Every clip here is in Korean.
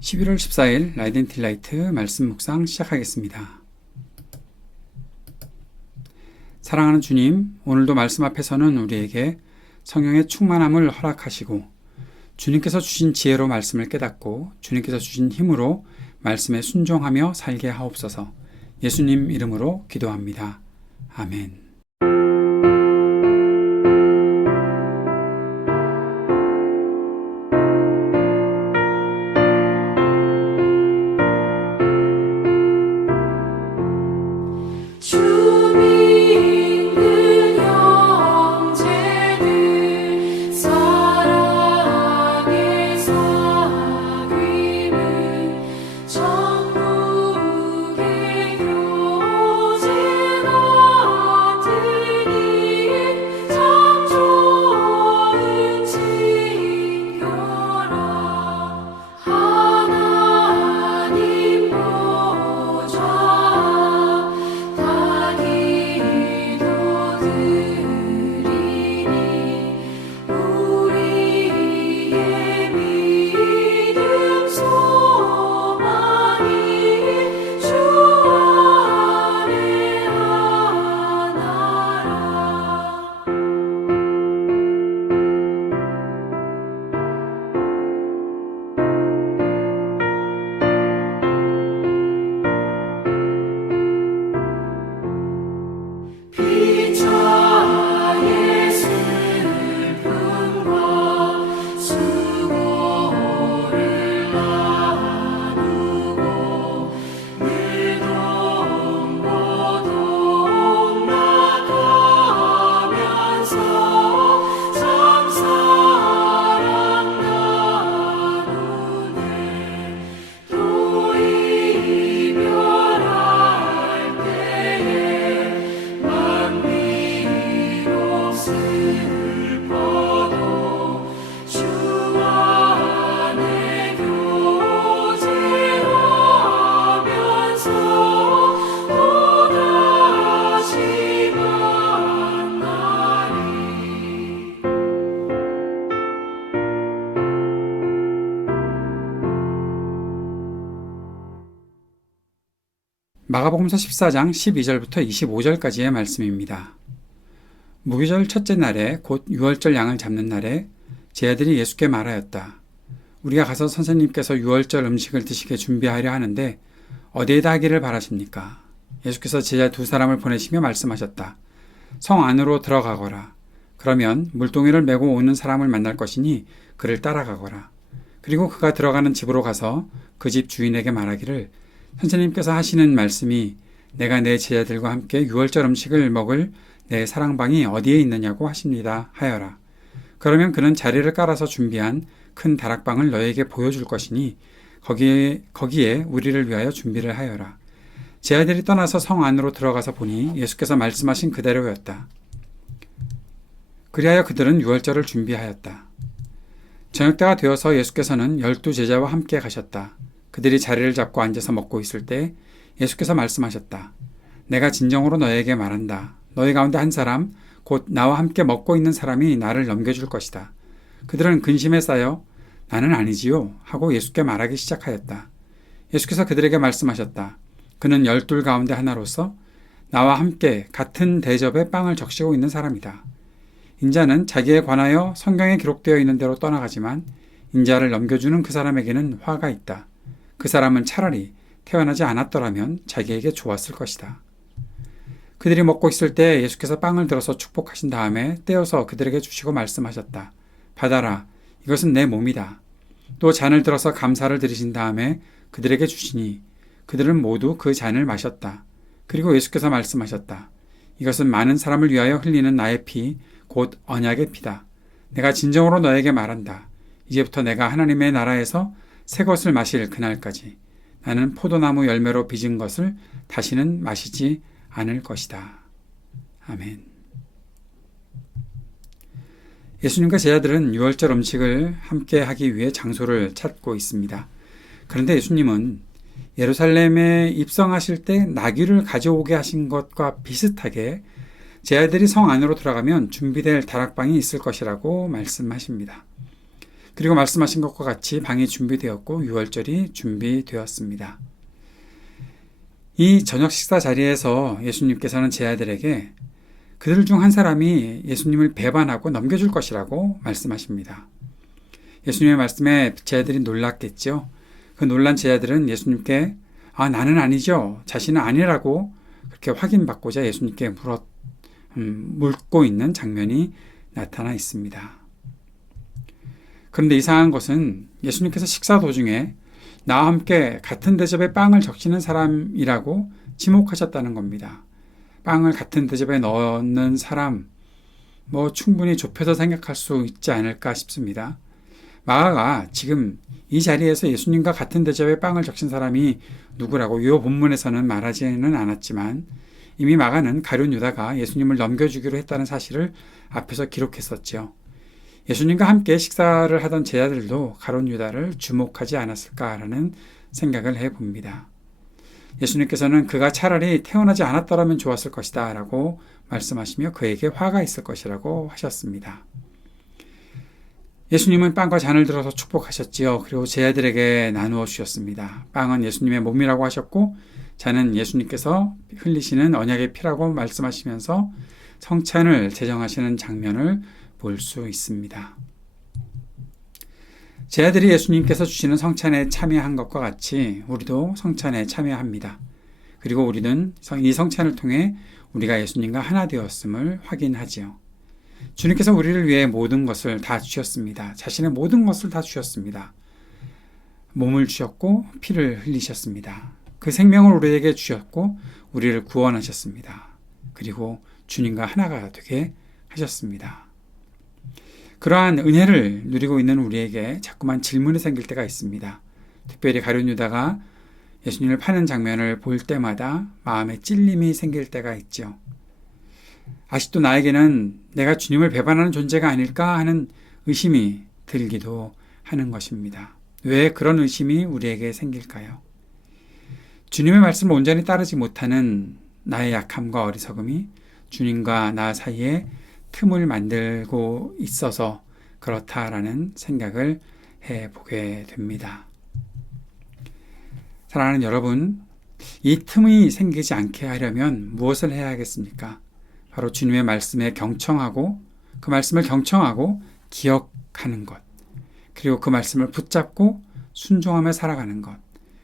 11월 14일 라이덴틸라이트 말씀 묵상 시작하겠습니다. 사랑하는 주님, 오늘도 말씀 앞에서는 우리에게 성령의 충만함을 허락하시고 주님께서 주신 지혜로 말씀을 깨닫고 주님께서 주신 힘으로 말씀에 순종하며 살게 하옵소서. 예수님 이름으로 기도합니다. 아멘. 마가복음서 14장 12절부터 25절까지의 말씀입니다. 무교절 첫째 날에 곧 유월절 양을 잡는 날에 제 아들이 예수께 말하였다. 우리가 가서 선생님께서 유월절 음식을 드시게 준비하려 하는데 어디에다 하기를 바라십니까? 예수께서 제자 두 사람을 보내시며 말씀하셨다. 성 안으로 들어가거라. 그러면 물동이를 메고 오는 사람을 만날 것이니 그를 따라가거라. 그리고 그가 들어가는 집으로 가서 그 집 주인에게 말하기를 선생님께서 하시는 말씀이 내가 내 제자들과 함께 유월절 음식을 먹을 내 사랑방이 어디에 있느냐고 하십니다 하여라. 그러면 그는 자리를 깔아서 준비한 큰 다락방을 너에게 보여줄 것이니 거기에 우리를 위하여 준비를 하여라. 제자들이 떠나서 성 안으로 들어가서 보니 예수께서 말씀하신 그대로였다. 그리하여 그들은 유월절을 준비하였다. 저녁때가 되어서 예수께서는 12 제자와 함께 가셨다. 그들이 자리를 잡고 앉아서 먹고 있을 때 예수께서 말씀하셨다. 내가 진정으로 너에게 말한다. 너희 가운데 한 사람, 곧 나와 함께 먹고 있는 사람이 나를 넘겨줄 것이다. 그들은 근심에 쌓여 나는 아니지요 하고 예수께 말하기 시작하였다. 예수께서 그들에게 말씀하셨다. 그는 12 가운데 하나로서 나와 함께 같은 대접에 빵을 적시고 있는 사람이다. 인자는 자기에 관하여 성경에 기록되어 있는 대로 떠나가지만 인자를 넘겨주는 그 사람에게는 화가 있다. 그 사람은 차라리 태어나지 않았더라면 자기에게 좋았을 것이다. 그들이 먹고 있을 때 예수께서 빵을 들어서 축복하신 다음에 떼어서 그들에게 주시고 말씀하셨다. 받아라. 이것은 내 몸이다. 또 잔을 들어서 감사를 드리신 다음에 그들에게 주시니 그들은 모두 그 잔을 마셨다. 그리고 예수께서 말씀하셨다. 이것은 많은 사람을 위하여 흘리는 나의 피, 곧 언약의 피다. 내가 진정으로 너에게 말한다. 이제부터 내가 하나님의 나라에서 새 것을 마실 그날까지 나는 포도나무 열매로 빚은 것을 다시는 마시지 않을 것이다. 아멘. 예수님과 제자들은 유월절 음식을 함께 하기 위해 장소를 찾고 있습니다. 그런데 예수님은 예루살렘에 입성하실 때 나귀를 가져오게 하신 것과 비슷하게 제자들이 성 안으로 들어가면 준비될 다락방이 있을 것이라고 말씀하십니다. 그리고 말씀하신 것과 같이 방이 준비되었고 유월절이 준비되었습니다. 이 저녁 식사 자리에서 예수님께서는 제 아들에게 그들 중 한 사람이 예수님을 배반하고 넘겨줄 것이라고 말씀하십니다. 예수님의 말씀에 제 아들이 놀랐겠죠. 그 놀란 제 아들은 예수님께 나는 아니죠. 자신은 아니라고 그렇게 확인받고자 예수님께 묻고 있는 장면이 나타나 있습니다. 그런데 이상한 것은 예수님께서 식사 도중에 나와 함께 같은 대접에 빵을 적시는 사람이라고 지목하셨다는 겁니다. 빵을 같은 대접에 넣는 사람, 충분히 좁혀서 생각할 수 있지 않을까 싶습니다. 마가가 지금 이 자리에서 예수님과 같은 대접에 빵을 적신 사람이 누구라고 이 본문에서는 말하지는 않았지만 이미 마가는 가룟 유다가 예수님을 넘겨주기로 했다는 사실을 앞에서 기록했었죠. 예수님과 함께 식사를 하던 제자들도 가룟 유다를 주목하지 않았을까라는 생각을 해봅니다. 예수님께서는 그가 차라리 태어나지 않았더라면 좋았을 것이다 라고 말씀하시며 그에게 화가 있을 것이라고 하셨습니다. 예수님은 빵과 잔을 들어서 축복하셨지요. 그리고 제자들에게 나누어 주셨습니다. 빵은 예수님의 몸이라고 하셨고 잔은 예수님께서 흘리시는 언약의 피라고 말씀하시면서 성찬을 제정하시는 장면을 볼 수 있습니다. 제자들이 예수님께서 주시는 성찬에 참여한 것과 같이 우리도 성찬에 참여합니다. 그리고 우리는 이 성찬을 통해 우리가 예수님과 하나 되었음을 확인하지요. 주님께서 우리를 위해 모든 것을 다 주셨습니다. 자신의 모든 것을 다 주셨습니다. 몸을 주셨고 피를 흘리셨습니다. 그 생명을 우리에게 주셨고 우리를 구원하셨습니다. 그리고 주님과 하나가 되게 하셨습니다. 그러한 은혜를 누리고 있는 우리에게 자꾸만 질문이 생길 때가 있습니다. 특별히 가룟 유다가 예수님을 파는 장면을 볼 때마다 마음에 찔림이 생길 때가 있죠. 아직도 나에게는 내가 주님을 배반하는 존재가 아닐까 하는 의심이 들기도 하는 것입니다. 왜 그런 의심이 우리에게 생길까요? 주님의 말씀을 온전히 따르지 못하는 나의 약함과 어리석음이 주님과 나 사이에 틈을 만들고 있어서 그렇다라는 생각을 해보게 됩니다. 사랑하는 여러분, 이 틈이 생기지 않게 하려면 무엇을 해야 하겠습니까? 바로 주님의 말씀에 경청하고 그 말씀을 경청하고 기억하는 것, 그리고 그 말씀을 붙잡고 순종하며 살아가는 것,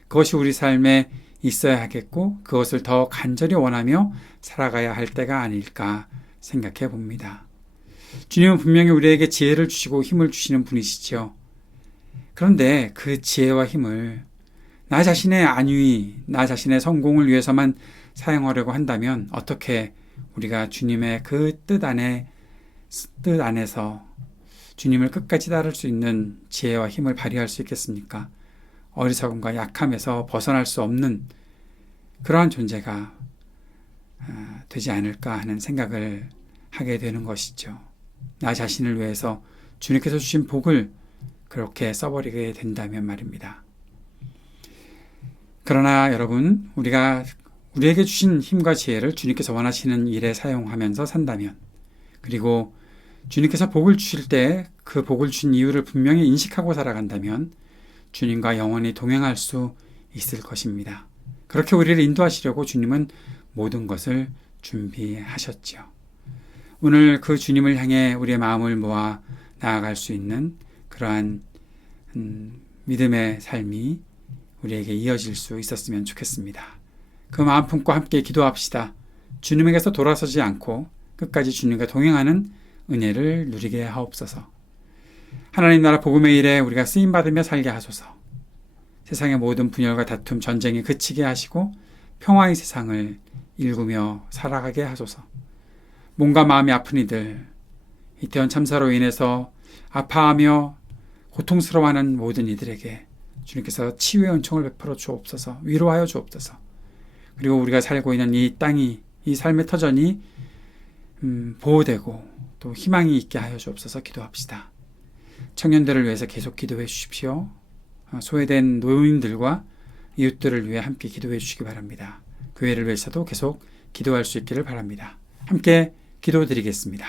그것이 우리 삶에 있어야 하겠고 그것을 더 간절히 원하며 살아가야 할 때가 아닐까 생각해 봅니다. 주님은 분명히 우리에게 지혜를 주시고 힘을 주시는 분이시죠. 그런데 그 지혜와 힘을 나 자신의 안위, 나 자신의 성공을 위해서만 사용하려고 한다면 어떻게 우리가 주님의 그 뜻 안에서 주님을 끝까지 따를 수 있는 지혜와 힘을 발휘할 수 있겠습니까? 어리석음과 약함에서 벗어날 수 없는 그러한 존재가 되지 않을까 하는 생각을 하게 되는 것이죠. 나 자신을 위해서 주님께서 주신 복을 그렇게 써버리게 된다면 말입니다. 그러나 여러분, 우리에게 주신 힘과 지혜를 주님께서 원하시는 일에 사용하면서 산다면, 그리고 주님께서 복을 주실 때 그 복을 주신 이유를 분명히 인식하고 살아간다면 주님과 영원히 동행할 수 있을 것입니다. 그렇게 우리를 인도하시려고 주님은 모든 것을 준비하셨지요. 오늘 그 주님을 향해 우리의 마음을 모아 나아갈 수 있는 그러한 믿음의 삶이 우리에게 이어질 수 있었으면 좋겠습니다. 그 마음 품고 함께 기도합시다. 주님에게서 돌아서지 않고 끝까지 주님과 동행하는 은혜를 누리게 하옵소서. 하나님 나라 복음의 일에 우리가 쓰임받으며 살게 하소서. 세상의 모든 분열과 다툼, 전쟁이 그치게 하시고 평화의 세상을 일구며 살아가게 하소서. 몸과 마음이 아픈 이들, 이태원 참사로 인해서 아파하며 고통스러워하는 모든 이들에게 주님께서 치유의 은총을 베풀어 주옵소서. 위로하여 주옵소서. 그리고 우리가 살고 있는 이 땅이, 이 삶의 터전이 보호되고 또 희망이 있게 하여 주옵소서. 기도합시다. 청년들을 위해서 계속 기도해 주십시오. 소외된 노인들과 이웃들을 위해 함께 기도해 주시기 바랍니다. 교회를 위해서도 계속 기도할 수 있기를 바랍니다. 함께 기도드리겠습니다.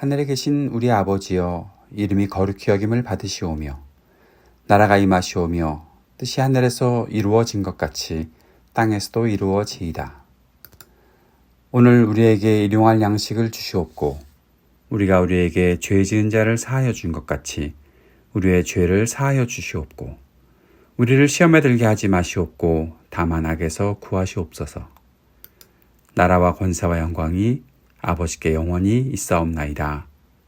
하늘에 계신 우리 아버지여, 이름이 거룩히 여김을 받으시오며 나라가 임하시오며 뜻이 하늘에서 이루어진 것 같이 땅에서도 이루어지이다. 오늘 우리에게 일용할 양식을 주시옵고 우리가 우리에게 죄 지은 자를 사하여 준 것 같이 우리의 죄를 사하여 주시옵고 우리를 시험에 들게 하지 마시옵고 다만 악에서 구하시옵소서. 나라와 권세와 영광이 아버지께 영원히 있사옵나이다.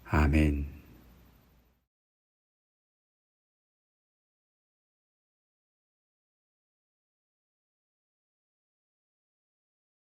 아멘.